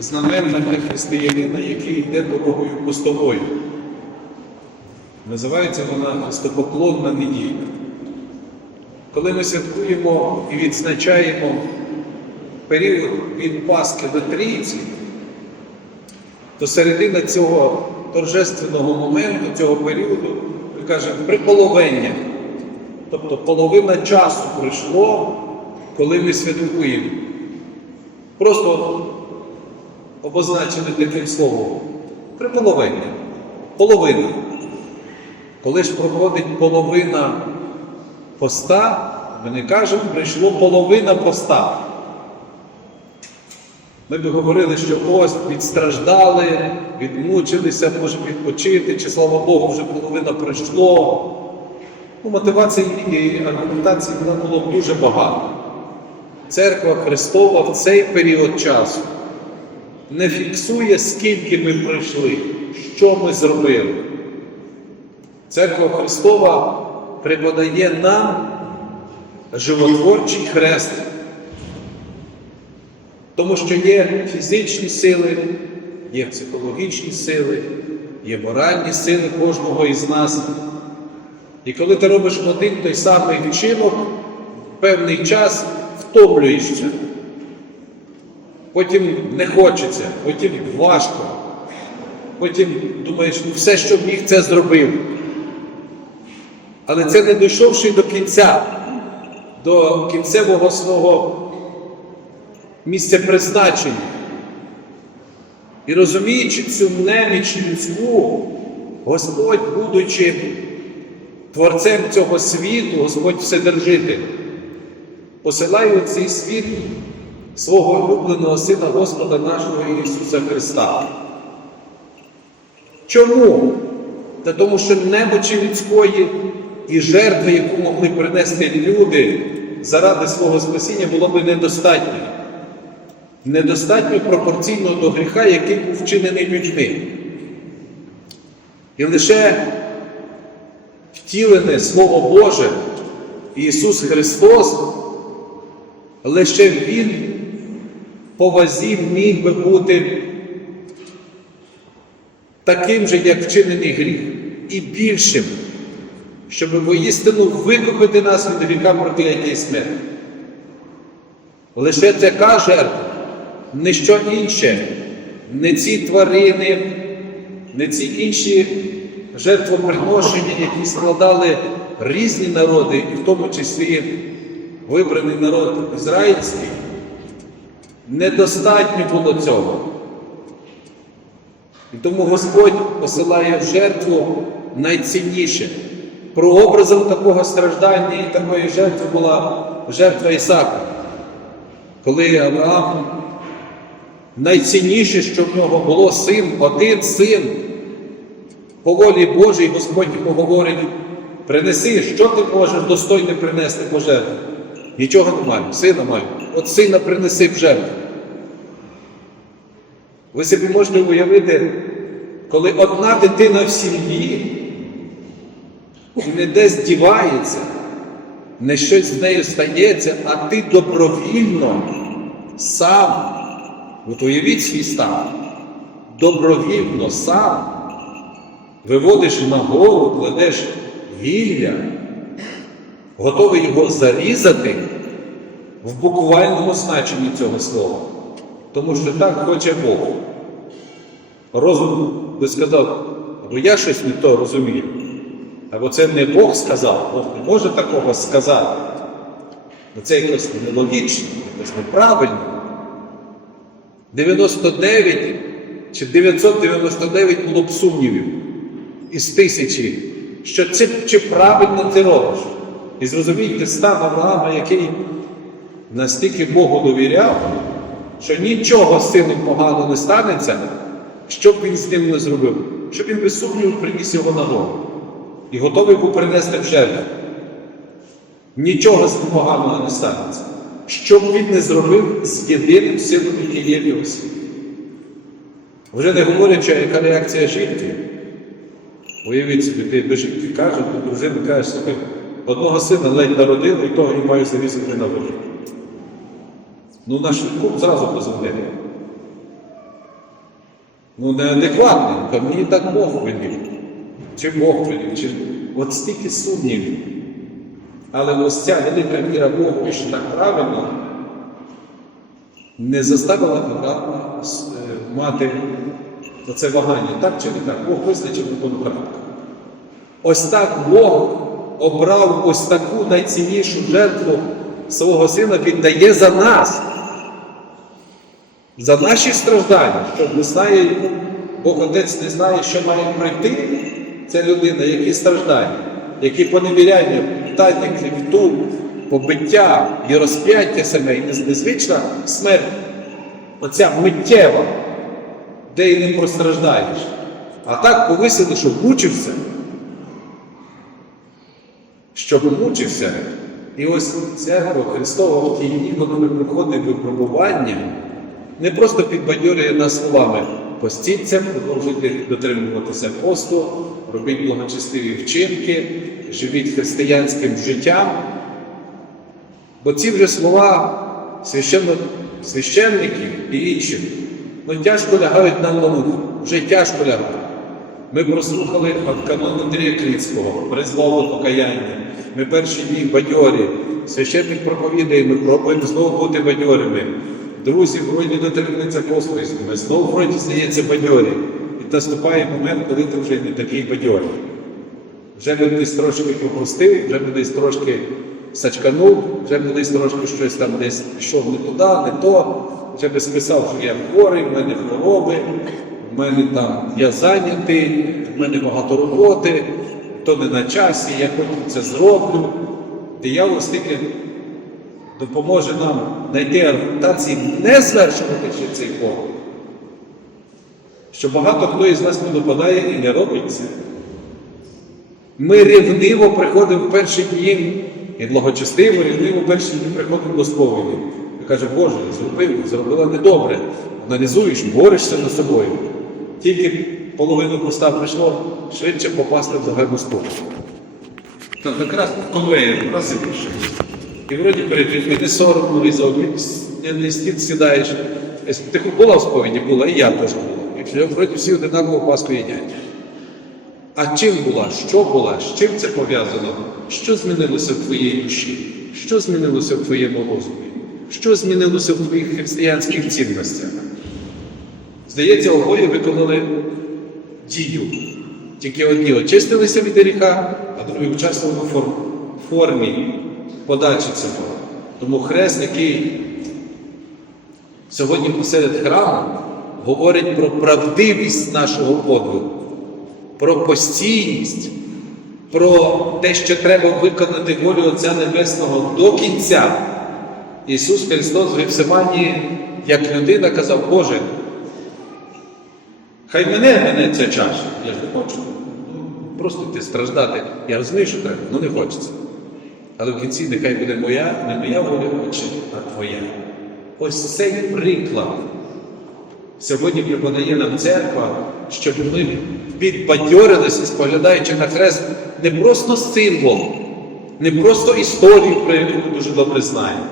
знаменна для християнина, який йде дорогою постовою. Називається вона Христопоклонна неділя. Коли ми святкуємо і відзначаємо період від Пасхи до Трійці, то середина цього торжественного моменту, цього періоду, ми кажемо, приполовення. Тобто половина часу пройшло, коли ми святкуємо. Просто обозначене таким словом. Приполовення. Половина. Коли ж проходить половина поста, ми не кажемо, прийшло половина поста. Ми б говорили, що ось відстраждали, відмучилися, може відпочити, чи слава Богу, вже половина пройшло. Ну, мотивації і аргументації було дуже багато. Церква Христова в цей період часу не фіксує, скільки ми пройшли, що ми зробили. Церква Христова преподає нам животворчий хрест. Тому що є фізичні сили, є психологічні сили, є моральні сили кожного із нас. І коли ти робиш один той самий вчинок, певний час втомлюєшся. Потім не хочеться, потім важко. Потім думаєш, ну все, що міг, це зробив. Але це не дійшовши до кінця, до кінцевого свого місця призначення. І розуміючи цю неміч людську, Господь, будучи творцем цього світу, Господь Вседержитель, посилає у цей світ свого улюбленого Сина Господа нашого Ісуса Христа. Чому? Та тому що немочі людської і жертви, яку могли принести люди заради свого спасіння, було б недостатньо. Недостатньо пропорційно до гріха, який був вчинений людьми. І лише втілене Слово Боже, Ісус Христос, лише Він по вазі міг би бути таким же, як вчинений гріх, і більшим, щоб воістину викупити нас від гріха прокляття і смерті. Лише така жертва, не що інше, не ці тварини, не ці інші жертвоприношення, які складали різні народи, і в тому числі вибраний народ ізраїльський, недостатньо було цього. І тому Господь посилає в жертву найцінніше. Прообразом такого страждання і такої жертви була жертва Ісака. Коли Авраам найцінніше, що в нього було син, один син, по волі Божій Господь йому говорить, принеси, що ти можеш достойне принести по жертву. Нічого не маю, сина маю. От сина принеси в жертву. Ви собі можете уявити, коли одна дитина в сім'ї не десь дівається, не щось з нею стається, а ти добровільно сам, от уявіть свій стан, добровільно сам виводиш на гору, кладеш гілля, готовий його зарізати в буквальному значенні цього слова. Тому що так хоче Бог. Розум би сказав, або я щось не то розумію, або це не Бог сказав, Бог не може такого сказати. Бо це якось нелогічно, якось неправильно. 99 чи 999 було б сумнівів із тисячі, що це, чи правильно ти робиш. І зрозумійте стан Авраама, який настільки Богу довіряв, що нічого з цим погано не станеться, що б він з ним не зробив, щоб він без сумніву приніс його на Бога і готовий був принести в жертву. Нічого з ним поганого не станеться. Що б він не зробив з єдиним сином, який є в його світі. Вже не говорячи, яка реакція жінки. Уявіть собі, ти до жінки кажеш, до дружини кажеш, слухай, одного сина ледь народили, і того і маю зарізати на воді. Ну, на швидку зразу позвонили. Ну, неадекватний, то мені так Бог велів. Чи Бог велів, чи от стільки сумнівів. Але ось ця велика віра Богу, що так правильно, не заставила Авраама е, мати оце вагання, так чи не так? Бог визначив характер. Ось так Бог обрав ось таку найціннішу жертву свого сина, він дає за нас, за наші страждання, що не знає, Бог Отець не знає, що має пройти ця людина, які страждання, які поневіряння, питання, кліпту, побиття і розп'яття себе, і незвична смерть, оця миттєва, де і не простраждаєш. А так повисили, щоб мучився, щоб мучився. І ось церква ті дні, коли ми приходимо випробування, не просто підбадьорює нас словами постіться, продовжуйте дотримуватися посту, робіть благочестиві вчинки, живіть християнським життям. Бо ці вже слова священників і інших ну, тяжко лягають на муку, вже тяжко лягають. Ми прослухали канон Андрія Крицького, призвав до покаяння. Ми перші дні бадьорі. Священник проповідає, ми пробуємо знову бути бадьорими. Друзі, вроді дотримуються послуги, ми знову вроді здається бадьорі. І наступає момент, коли ти вже не такий бадьорий. Вже би десь трошки пропустив, вже би десь трошки сачканув, вже би десь трошки щось там десь пішов не туди, не то, вже би списав, що я хворий, в мене хвороби, в мене там я зайнятий, в мене багато роботи, то не на часі, я потім це зроблю. Диявол стільки допоможе нам знайти аргументації, не звершувати цей Бог. Що багато хто із нас не допадає і не робить це. Ми рівниво приходимо в перші дні, і благочестиво, рівниво в перші дні приходимо до сповіді. І каже, Боже, зробив, зробила недобре. Аналізуєш, борешся над собою. Тільки половину поста прийшло, швидше попасти в загальну. Так якраз конвейер, раз і більше. І вроді перед людьми не соромно, і за обідний стіл сідаєш. Ти була в сповіді? Була, і я теж була. І вроді всі одинаково паску їдять. А чим була? Що була? З чим це пов'язано? Що змінилося в твоїй душі? Що змінилося в твоєму розумі? Що змінилося в твоїх християнських цінностях? Здається, обоє виконали дію. Тільки одні очистилися від гріха, а другі участвували в форм- формі подачі цього. Тому хрест, який сьогодні посеред храму, говорить про правдивість нашого подвигу про постійність, про те, що треба виконати волю Отця Небесного до кінця. Ісус Христос в Гефсиманії, як людина, казав, Боже, хай мене мене ця чаша, я ж не хочу. Ну, Просто йти страждати. Я розумію, що треба, але не хочеться. Але в кінці нехай буде моя, не моя воля, а Твоя. Ось цей приклад сьогодні преподає нам церква, щоб ми підбадьорилися, споглядаючи на хрест, не просто символ, не просто історію, про яку ми дуже добре знаємо.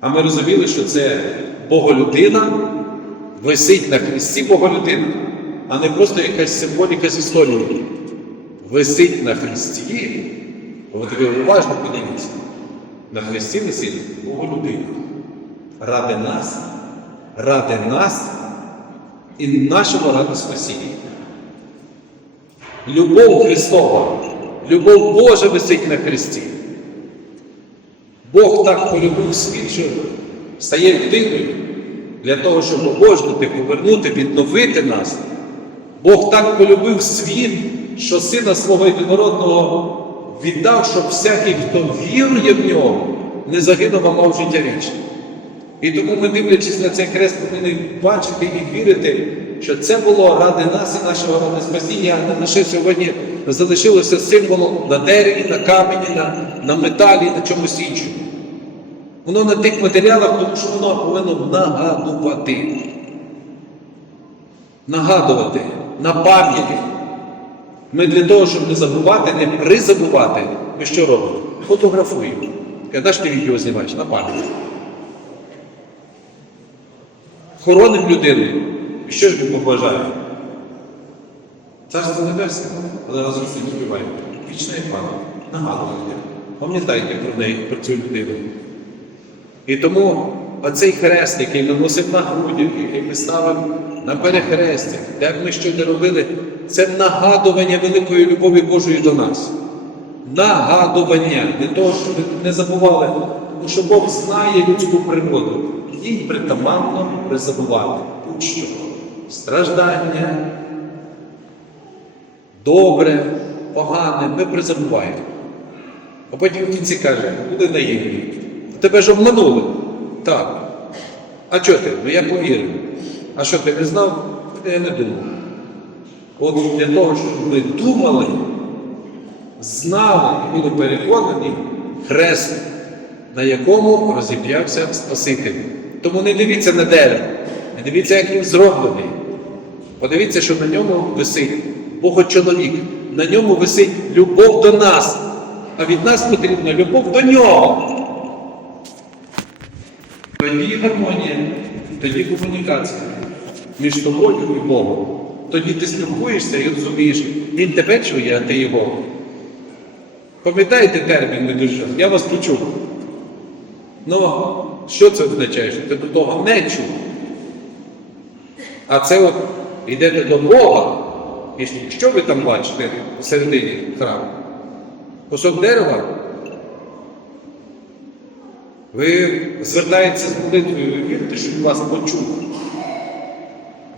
А ми розуміли, що це Боголюдина висить на хресті Боголюдина, а не просто якась символіка з історії. Висить на хресті, ви таки уважно подивіться, на хресті висить Боголюдина. Ради нас ради нас і нашого ради спасіння. Любов Христова, любов Божа висить на Христі. Бог так полюбив світ, що стає людиною для того, щоб обожнути, повернути, відновити нас. Бог так полюбив світ, що сина свого єдинородного віддав, щоб всякий, хто вірує в нього, не загинув, а мав життя вічне. І тому ми, дивлячись на цей хрест, повинні бачити і вірити, що це було ради нас і нашого ради спасіння, а не лише сьогодні залишилося символом на дереві, на камені, на, на металі, на чомусь іншому. Воно на тих матеріалах, тому що воно повинно нагадувати. Нагадувати на пам'яті. Ми для того, щоб не забувати, не призабувати, ми що робимо? Фотографуємо. Ж ти відео знімаєш на пам'ять? хоронимо людину, І що ж він побажає? Царство Небесне, але разом з цим співає. Вічна пана. Нагадуйте. Пам'ятайте про неї, про цю людину. І тому оцей хрест, який ми носимо на грудях, який ми ставимо на перехрестях, де б ми що не робили, це нагадування великої любові Божої до нас. Нагадування для того, щоб не забували, тому що Бог знає людську природу. Їй притаманно призабувати будь-що. Страждання, добре, погане, ми призабуваємо. А потім в кінці каже, буде наївні. Тебе ж обманули. Так. А чого ти? Ну я повірив. А що ти не знав? Я не думав. От для того, щоб ви думали, знали і були переконані хрест, на якому розіп'явся Спаситель. Тому не дивіться на дерево, не дивіться, як він зроблений. Подивіться, що на ньому висить Богочоловік. На ньому висить любов до нас. А від нас потрібна любов до нього. Тоді гармонія, тоді комунікація між тобою і Богом. Тоді ти спілкуєшся і розумієш, він тебе чує, а ти його. Пам'ятаєте термін не дуже? Я вас почув. Ну, що це означає? Що ти до того не чув. А це от йдете до Бога, і що ви там бачите всередині храму? Кусок дерева? Ви звертаєтеся з молитвою, ви вірите, що вас почув.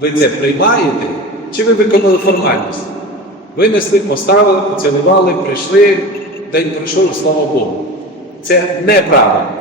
Ви це приймаєте? Чи ви виконали формальність? Винесли, поставили, поцілували, прийшли, день пройшов, слава Богу. Це неправильно.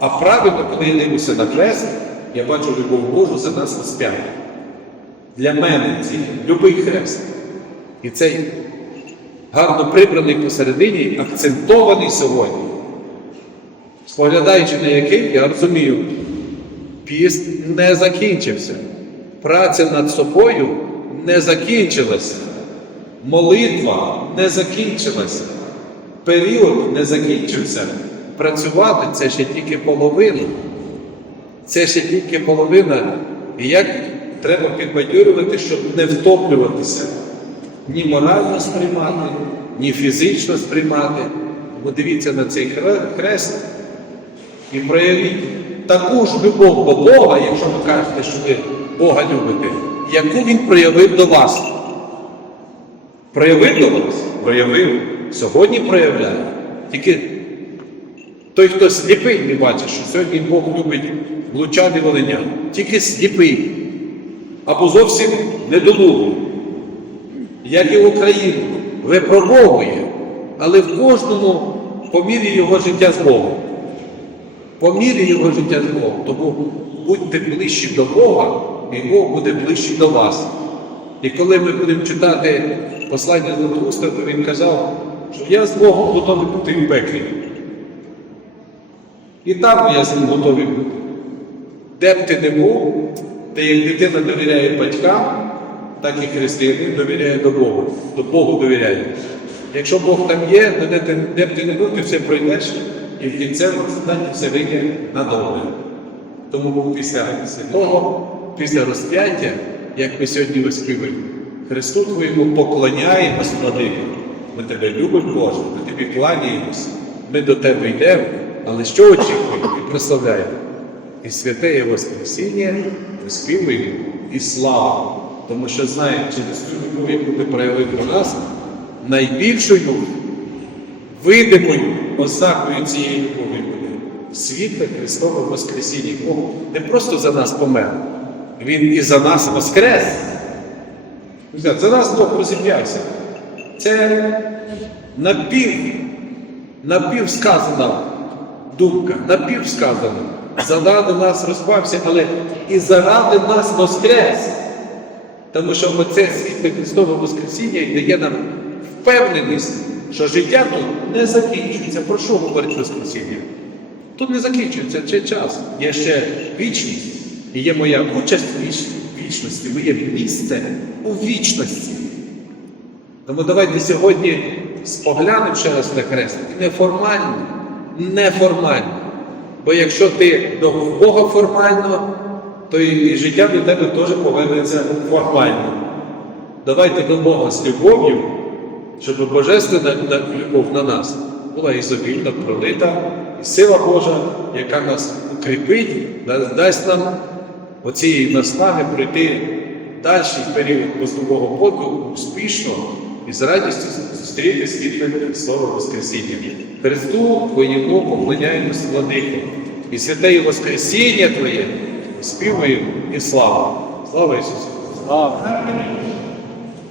А правильно, коли я дивлюся на хрест, я бачу любов Божу за нас розп'яту. Для мене цей любий хрест. І цей гарно прибраний посередині, акцентований сьогодні. Споглядаючи на який, я розумію, піст не закінчився. Праця над собою не закінчилася. Молитва не закінчилася. Період не закінчився. Працювати це ще тільки половина. Це ще тільки половина. І як треба підбадьорювати, щоб не втоплюватися, ні морально сприймати, ні фізично сприймати. Бо дивіться на цей хрест і проявіть таку ж любов до Бога, якщо ви кажете, що ви Бога любите, яку Він проявив до вас. Проявив до вас? Проявив. Сьогодні проявляє. Тільки той, хто сліпий, не бачить, що сьогодні Бог любить влучан і волинян. Тільки сліпий. Або зовсім недолугий. Як і в Україну, випробовує, але в кожному по мірі його життя з Богом. По мірі його життя з Богом. Тому будьте ближчі до Бога, і Бог буде ближчий до вас. І коли ми будемо читати послання Златоуста, то він казав, що я з Богом готовий бути в пеклі. І там я з ним готовий бути. Де б ти не був, ти як дитина довіряє батькам, так і християнин довіряє до Бога. До Богу довіряє. Якщо Бог там є, то де б ти не був, ти все пройдеш, і в кінцевому результаті все вийде на добре. Тому після святого, після розп'яття, як ми сьогодні виспіваємо, Христу Твоєму поклоняємось, владико. Ми тебе любимо, Боже, ми тобі кланяємось, ми до тебе йдемо, але що очікуємо і прославляємо? І святе є Воскресіння, виспівуємо і слава. Тому що знаємо, через цю любов, яку ти проявив до нас, найбільшою видимою ознакою цієї любові буде світле Христове Воскресіння. Бог не просто за нас помер, Він і за нас воскрес. За нас Бог розім'явся. Це напів, напівсказана думка, напівсказана. Заради нас розпався, але і заради нас воскрес. Тому що оце світле Христове Воскресіння і дає нам впевненість, що життя тут не закінчується. Про що говорить Воскресіння? Тут не закінчується цей час. Є ще вічність. І є моя участь віч- вічності, моє місце у вічності. Тому давайте сьогодні споглянемо ще раз на хрест. Неформально, неформально. Бо якщо ти до Бога формально, то і життя для тебе теж повернеться нормально. Давайте до Бога з любов'ю, щоб божественна любов на нас була ізобільно пролита, і сила Божа, яка нас укріпить, дасть нам оцієї наснаги пройти дальший період постового подвигу успішно і з радістю зустріти світле слово Воскресіння. Христу Твоєму поклоняємось владико, і святе і Воскресіння Твоє співаємо і слава. Слава Ісусу! Слава.